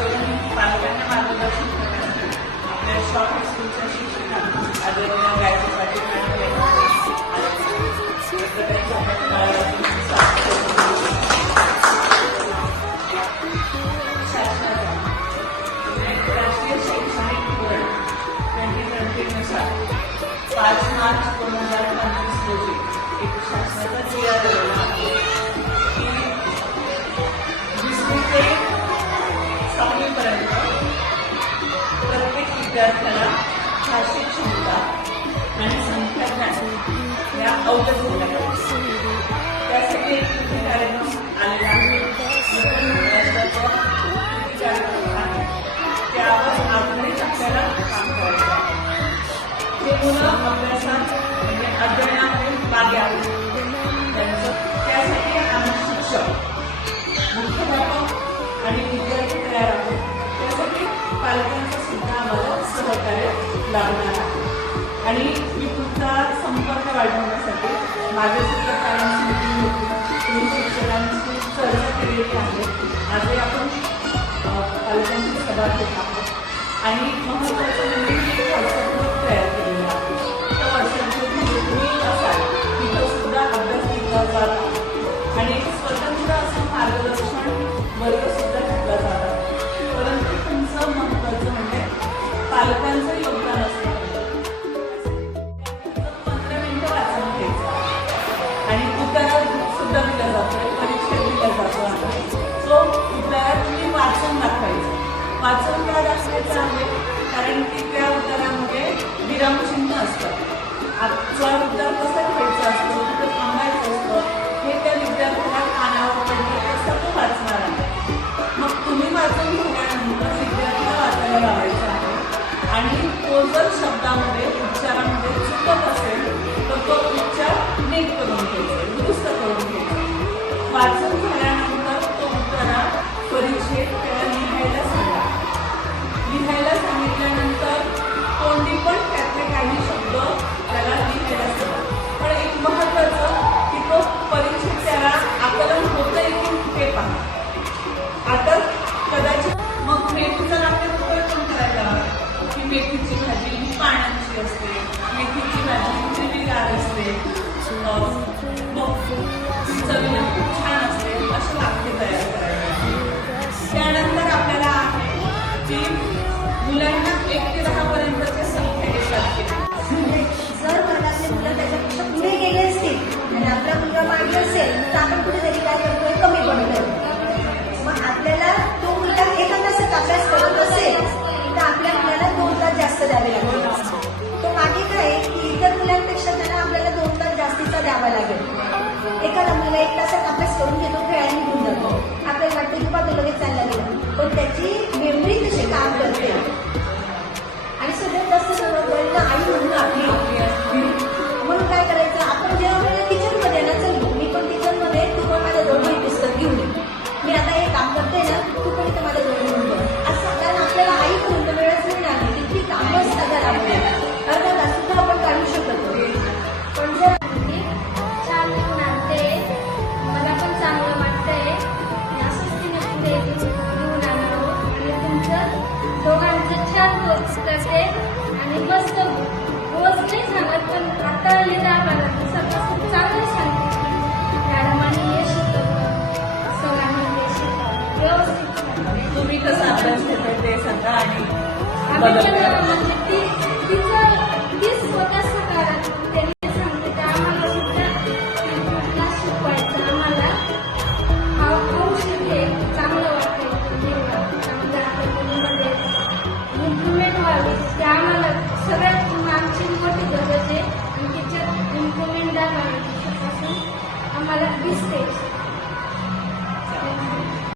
करून पालकांना मार्गदर्शन करण्यासाठी आपल्या शॉर्ट हायस्कूलच्या शिक्षकांना आदरणीय गायत्री पाटील मॅडम राष्ट्रीय शैक्षणिक धोरण 2020 नुसार 5 मार्च 2025 रोजी एक शासनाचा GR आलेला आहे की 20वी ते 6वी पर्यंत प्रत्येक विद्यार्थ्याला भाषिक क्षमता आणि संख्याज्ञान या अवगत झाल्या पाहिजे. त्यासाठी एक कृती कार्यक्रम आलेला आहे. महाराष्ट्राचा कृती कार्यक्रम आहे त्यावर आधारित आपल्याला काम करायचं आहे. हे मुलं अभ्यासात म्हणजे अध्ययनामध्ये मागे आहेत त्यासाठी आम्ही शिक्षक मुख्याध्यापक आणि विद्यार्थी तयार आहोत. त्यासाठी पालकांचं सुद्धा आम्हाला सहकार्य लाभणार आहे. आणि मी तुमचा संपर्क वाढवण्यासाठी माझ्या सुद्धा पॅरेंट्स मीटिंग होती. तुम्ही शिक्षकांची चर्चा केलेली आहे. आजही आपण पालकांची सभा घेत आहोत आणि महत्त्वाचं म्हणजे एक व्हॉट्सअप ग्रुप तयार केलेला आहे. त्या व्हॉट्सअप ग्रुपमध्ये तुम्ही असाल तिथं सुद्धा अभ्यास घेतला जात आहे आणि एक स्वतंत्र असं मार्गदर्शन वर्ग सुद्धा घेतला जात आहे. परंतु तुमचं महत्त्वाचं म्हणजे पालकांचं योगदान असतं. 15 मिनिटं वाचन घ्यायचं आणि उत्तरात सुद्धा दिलं जातं, परीक्षेत दिलं जातं. तो उत्तरात तुम्ही वाचून दाखवायचं. वाचून का दाखवायचं आहे कारण की त्या उत्तरामध्ये विरामचिन्ह असतं. आजचा उत्तर कसं घ्यायचं असतं, कुठं थांबायचं असतं हे त्या विद्यार्थ्याला कानावर पडलं तसं तो वाचणार आहे. मग तुम्ही वाचून घेतल्यानंतर विद्यार्थ्याला वाचायला लावायचं आहे आणि तो जर शब्दामध्ये उच्चारामध्ये चुकत असेल तर तो उच्चार नीट करून घ्यायचा, दुरुस्त करून घ्यायचा. वाचून झाल्यानंतर तो उत्तरा परीक्षेत त्याला लिहायला सांगा. लिहायला सांगितल्यानंतर कोणती पण त्यातले काही शब्द त्याला लिहायला सांगा. पण एक महत्त्वाचं की तो परीक्षेत त्याला आकलन होतं की ते पहा. आता कदाचित मग मेथीचा नाट्यप्रयोग पण करायला हवा की मेथीची भाजी ही पाण्याची असते, मेथीची भाजी हिरवीगार असते, मग चवीला खूप छान असते, अशी वाक्य तयार करायला. त्यानंतर आपल्याला आहे की मुलांना 1 ते 10 पर्यंतच्या संख्या येतात. जर वर्गातले मुलं त्याच्यापेक्षा पुढे गेले असतील आणि आपला मुलगा मागे असेल तर आपण कुठेतरी काय करतोय, कमी पडतोय. मग आपल्याला तो मुलगा एका तासात अभ्यास करत असेल तर आपल्या मुलाला 2 तास जास्त द्यावे लागेल. तो मागे काय की इतर मुलांपेक्षा त्यांना आपल्याला 2 तास जास्तीचा द्यावा लागेल. एखादा मुलगा 1 तासात अभ्यास करून घेतो, खेळायला निघून जातो. आपल्याला वाटतं की बाबा लगेच चालला गेला, पण त्याची मेमरी तशी काम करते. आणि सगळ्यात जास्त जबाबदारी ना आई म्हणून आपली. म्हणून काय करायचं, आपण जेव्हा आपल्याला किचनमध्ये ना चल मी पण किचनमध्ये, तू पण माझ्या जवळ पुस्तक घेऊन ये, मी आता हे काम करते ना, तू पण इथं माझ्या जवळ घेऊन बघ. असं कारण आपल्याला आई म्हणून तर वेळच मिळणार नाही. किती कामं असतात घरामध्ये, अर्धा तास सुद्धा आपण काढू शकतो. पण जर छान नाते मला पण चांगलं वाटतंय. असंच तिने पुढे घेऊन आणावं आणि तुमचं दोघांचं छान कोर्स करते आणि मस्त रोज नाही सांगत पण आता लिहिला मला दिवसापासून चांगलं सांगते. मॅडमांनी हे शिकवलं, सरांनी हे शिकवलं, व्यवस्थित तुम्ही कसं अभ्यास घेताय ते सांगा आणि आम्ही पण